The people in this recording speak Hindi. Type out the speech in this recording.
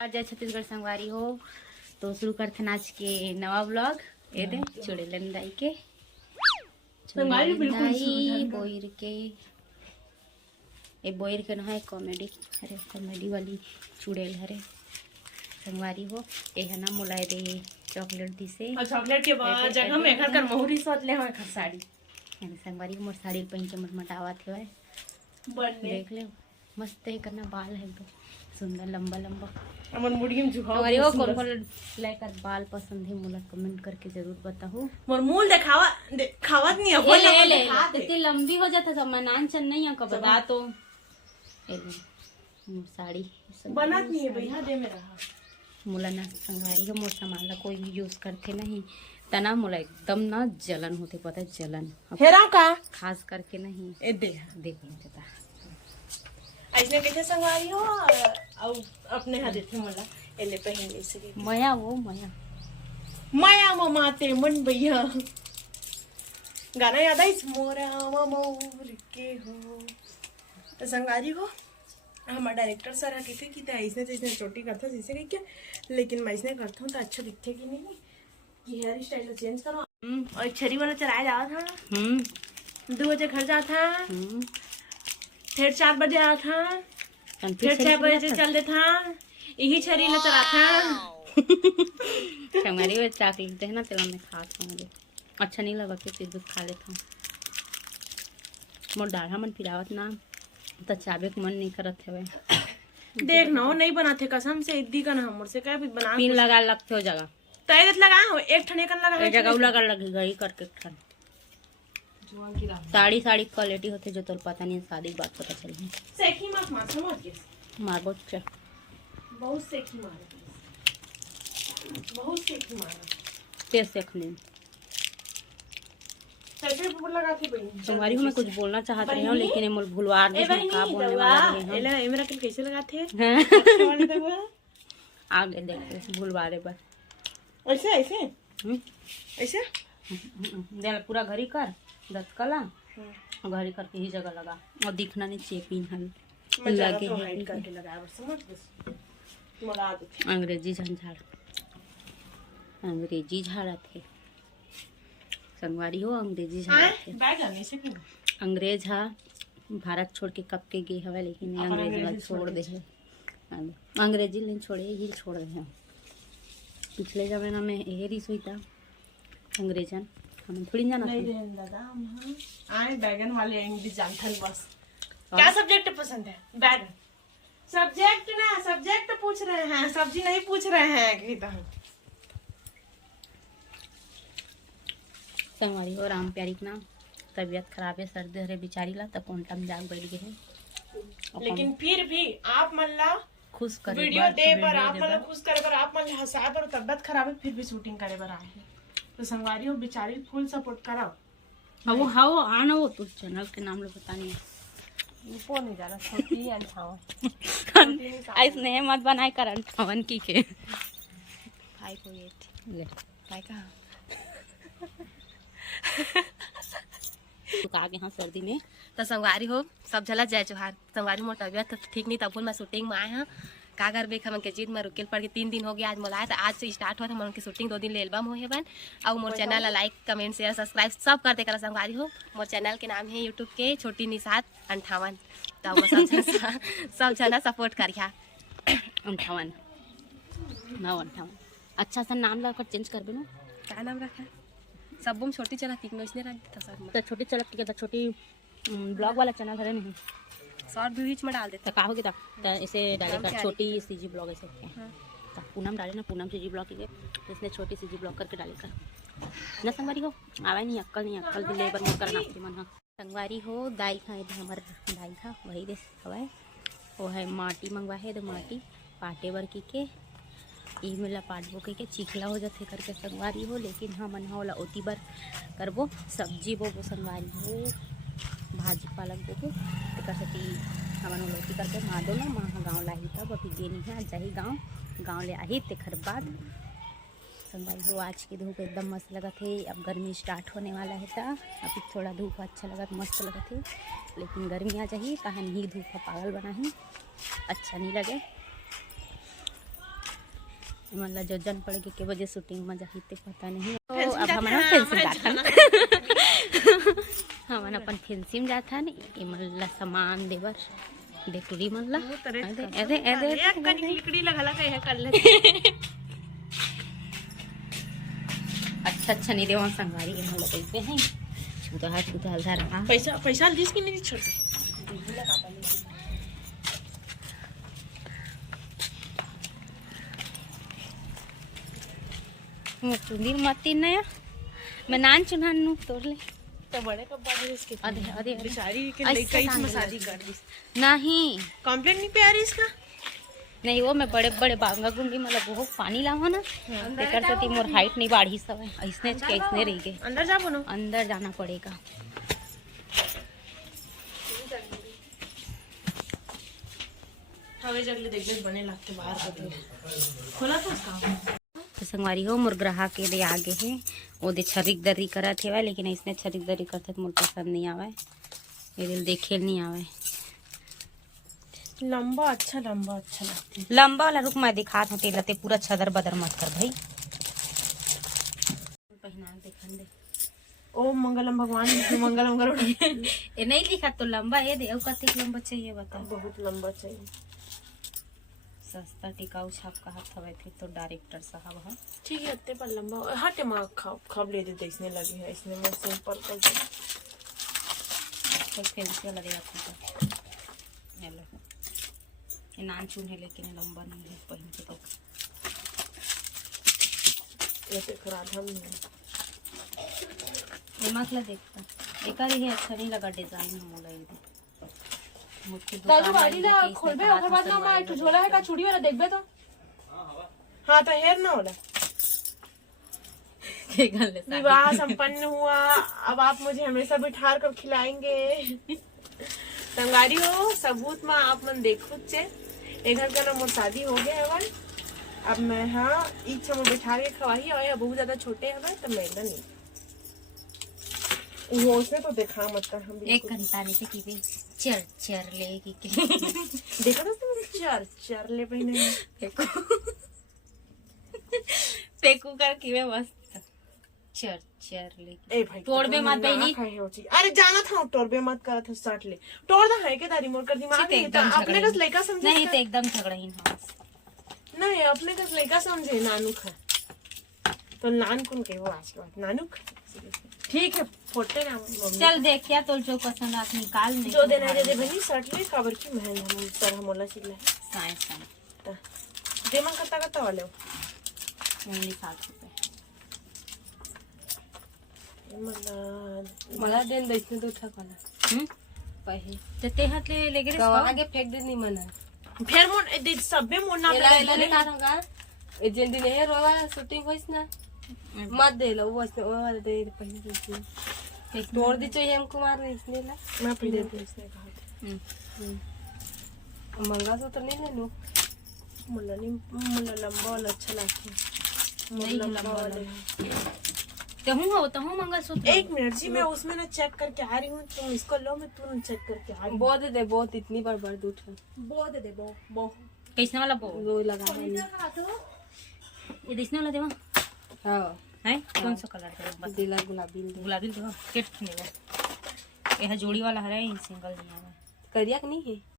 जय छत्तीसगढ़ संगवारी हो। तो शुरू करते हैं आज के नवा ब्लॉग। ये दे चुड़ेलन दाई के बोयर के बोयर के ना कॉमेडी अरे कॉमेडी वाली चुड़ेल हरे संगवारी हो। ये है ना मुलाय दे चॉकलेट दिसे चॉकलेट के बाद जगह में घर कर मोहरी सोच ले हम घर साड़ी संगवारी मोर साड़ी पहन के मटमटावत है देख ले मस्त है करना बाल है तो सुंदर लंबा लंबा अमन मुड़ी में जुहा हमारे वो कौन कौन लाइक बाल पसंद है मुला कमेंट करके जरूर बताओ। मोर मूल दिखावत नहीं है ले ले इतनी लंबी हो जाता सब मैनान चन नहीं है कब बता तो साड़ी बनत नहीं है भैया दे में रहा मुला ना संगवारी हो मोर सामान ला कोई यूज करते नहीं तना मुला एकदम ना जलन होते पता है जलन हेरा का खास करके नहीं ए दे देख लेता ऐसे कैसे संगवारी हो और अपने हाथ देते मला एले पहन ले से मया वो मया माया ममाते मन भैया गाना याद है मोरा मोर के हो संगवारी हो। हमारा डायरेक्टर सर कहते कि ऐसे जैसे छोटी करता जैसे कहीं क्या लेकिन मैं ऐसे करता हूँ तो अच्छा दिखते कि नहीं कि हेयर स्टाइल चेंज करो और छरी वाला चलाया जाता था 2 बजे घर जाता फिर 4 बजे आता था फिर 6 बजे चल देता यही छरी ले चला था हमारी वो चॉकलेट है ना तेल में खास मुझे अच्छा नहीं लगा कि चीज खा लेता हूँ मोर डाढ़ा मन पिरावत ना तो चाबे के मन नहीं करत है देख ना नहीं बनाते कसम से इद्दी का ना हमर से क्या बना पिन लगा लगते हो जगह तैदत लगा हो एक ठने कन लगा एक जगह लगा लगी गई करके ठन साड़ी क्वालिटी होते जो तोर पता नहीं शादी की बात पता चली सेखी मत मार समझ के मारबो च बहुत सेखी मार बहुत सेखी मार ते सेख ले कैसे लगा के बहन तुम्हारी मैं कुछ बोलना चाहत रही हूं लेकिन मैं भूलवा दी का बोलने वाला है एला ए मेरा कैसे लगाते आगे देख भूलवा रे बस ऐसे ऐसे ऐसे दे पूरा घड़ी कर 10 कला घड़ी करके ही जगह लगा और दिखना नहीं चाहिए पिन हल लगे है करके लगाया बस समझ बस मला आदत अंग्रेजी झंझाड़ अंग्रेजी झाड़ा थे संगवारी हो अंग्रेजी झाड़ा थे बैग आने से क्यों अंग्रेज हा भारत छोड़ के कब के गए हवा लेकिन अंग्रेजी वाला छोड़ दे है अंग्रेजी नहीं छोड़े ये छोड़ रहे हैं पिछले जमाना में यही सुई था अंग्रेजन हम थोड़ी जाना नहीं लगा आए बैगन वाले इंग्लिश जानता बस क्या सब्जेक्ट पसंद है बैगन सब्जेक्ट ना सब्जेक्ट पूछ रहे हैं सब्जी नहीं पूछ रहे हैं कि संगवारी हो राम प्यारी ना तबीयत खराब है सर्दी हरे बिचारी ला तब कौन टाइम जाग बैठ गए हैं लेकिन फिर भी आप मल्ला खुश करे वीडियो दे पर आप मल्ला खुश करे पर आप मल्ला हंसा पर तबीयत खराब है फिर भी शूटिंग करे पर आए हैं तो संगवारी हो बिचारी फुल सपोर्ट कराओ अब वो हाओ आना वो तो चैनल के नाम लो पता नहीं वो नहीं जा रहा छोटी अंठावा ऐसे नहीं मत बनाए कर अंठावन की के 508 ले काय का तो आगे हाँ सर्दी में तो संगवारी हो सब झला जय जोहार संगवारी मोर तबियत ठीक नहीं तब मैं शूटिंग में आए हैं का घर बेख हमन के जीत में रुकेल पड़ के 3 दिन हो गया आज मोलाया तो आज से स्टार्ट हुआ था हमन की शूटिंग 2 दिन ले एल्बम होए बन और मोर चैनल ला लाइक कमेंट शेयर सब्सक्राइब सब कर दे कर संगवारी हो। मोर चैनल के नाम है यूट्यूब के छोटी निशात 58 तो सब जना सपोर्ट करिया 58 अच्छा सा नाम ला कर चेंज कर बेनो क्या नाम रखा सब हम छोटी चला तीन इसने रख था सर तो छोटी चलक के छोटी ब्लॉग वाला चैनल है नहीं शॉर्ट भी बीच में डाल देते का होगी तो इसे डालेगा छोटी सीजी ब्लॉग ऐसे तो पूनम डाले ना पूनम सीजी ब्लॉग के तो इसने छोटी सीजी ब्लॉग करके डालेगा ना संगवारी हो आवा नहीं अक्कल भी लेबर में करना मन हाँ संगवारी हो दाई खाए थे हमारे दाई था वही दे हवा वो है माटी मंगवा है तो माटी पाटे बर की के ई मिला पाटबो के चिखला हो जाते करके संगवारी हो लेकिन हाँ मन होला ओती बार करबो सब्जी बो संगवारी हो भाजी पालक बोबो एक हमन लोटी करके मादो ना माँ गाँव लाई तब अभी गेनी है जाही गाँव ले आई तेखर बाद संगवारी हो आज की धूप एकदम मस्त लगा थे। अब गर्मी स्टार्ट होने वाला है था अभी थोड़ा धूप अच्छा लगा मस्त लगा थे लेकिन गर्मी आ जाही कहाँ नहीं धूप पागल बना ही अच्छा नहीं लगे मतलब जो जन पड़ के बजे शूटिंग में जाही ते पता नहीं। तो अब हमारा फेंसिंग जाता हमन अपन फेंसिंग जाता नहीं ये मतलब सामान देवर डेकोरी मतलब अरे अरे एक कनी लकड़ी लगला कहे कर ले अच्छा नहीं देवा संगवारी ये मतलब कहते हैं छूता हल्दा रहा पैसा दिस की नहीं छोटे चुंदीर मती नया मैं नान चुनान नु तोड़ ले तो बड़े कब बात इसके अरे अरे बेचारी के लड़का ही शादी कर दी नहीं कंप्लेंट नहीं पे आ रही इसका नहीं वो मैं बड़े बड़े बांगा गुंडी मतलब वो पानी लावा ना तेकर से मोर हाइट नहीं बढ़ी सब ऐसने के ऐसने रह गए अंदर जा बोलो अंदर जाना पड़ेगा। हवे जगले देख देख बने लगते बाहर कर खोला तो उसका तो संगवारी हो मोर ग्राहक के दे आगे है वो दे छरिक दरी करत हेवा लेकिन इसने छरिक दरी करते मोर पसंद नहीं आवे ये दिल देखे नहीं आवे लंबा अच्छा लगता है लंबा वाला रुक मैं दिखात हूँ तेलते पूरा छदर बदर मत कर भाई पहना देखन दे ओ मंगलम भगवान मंगलम करो ये नहीं लिखा तो लंबा ये दे कते लंबा चाहिए बता बहुत लंबा चाहिए सस्ता टिकाऊ छाप का हाथ हवे थे तो डायरेक्टर साहब है ठीक है इतने पर लंबा हटे माँ खब ले देते इसने लगी है इसने मैं सिंपल कर दे तो फैंसी वाला देगा तो हेलो ये नान चुन है लेकिन लंबा नहीं है पहन के तो ऐसे खराब हम नहीं ये मसला देखता एक ही अच्छा नहीं लगा डिजाइन मोला ये दादू गाड़ी ला खोलबे ओकर बाद ना मैं झोला है का चूड़ी वाला देखबे तो हां तो हेर ना होला विवाह संपन्न हुआ अब आप मुझे हमेशा बिठार कर खिलाएंगे संगारी हो सबूत में आप मन देखो चे एक घर का ना मोर शादी हो गया है अब मैं हाँ इच्छा में बिठा के खवाही और बहुत ज्यादा छोटे है तो मैं नहीं वो उसने तो देखा मत कर हम एक घंटा नहीं से की चर चर ले की देखा तो चर चर ले पहने पेकू कर की मस्त चर चर ले ए भाई तोड़बे मत बहनी अरे जाना था तोड़बे मत करा था स्टार्ट ले तोड़ दा है के दारी मोर कर दिमाग नहीं था अपने का लड़का समझे नहीं तो एकदम झगड़ाहीन हो नहीं अपने का लड़का समझे नानू खा तो नान कौन के वो आज के बाद नानू ठीक है फोटे ना चल देख क्या तो जो पसंद आप निकाल नहीं जो देना दे दे बनी शर्ट ले काबर की महंगा हम तरह मोला सिला साइंस साइंस देमा करता वाले नहीं 7 रुपए मला देन दैसने तो उठा कोना पहे जते हाथ ले लेगे रे आगे फेंक दे नहीं मना फिर मोन दे सबे मोन ना एला का होगा ए जेन दिन हे रोवा शूटिंग होइस ना मत दे लो वो वाला दे पहले दे तोड़ दी चाहिए हमको मार इसने ला मैं पहले दे इसने कहा मंगा तो नहीं ले लो मुल्ला लंबा वाला अच्छा लगता है नहीं लंबा वाला तो हूँ मंगलसूत्र 1 मिनट जी मैं उसमें ना चेक करके आ रही हूँ तुम इसको लो मैं तुरंत चेक करके आ रही हूँ बहुत दे बहुत इतनी बार बार दूठ बहुत दे बहुत कैसने वाला बो वो लगा है ये दिसने वाला देवा हां है कौन सा कलर देवा दिला गुलाबी गुलाबी देवा किट देवा यह जोड़ी वाला है सिंगल नहीं आवा करिया नहीं है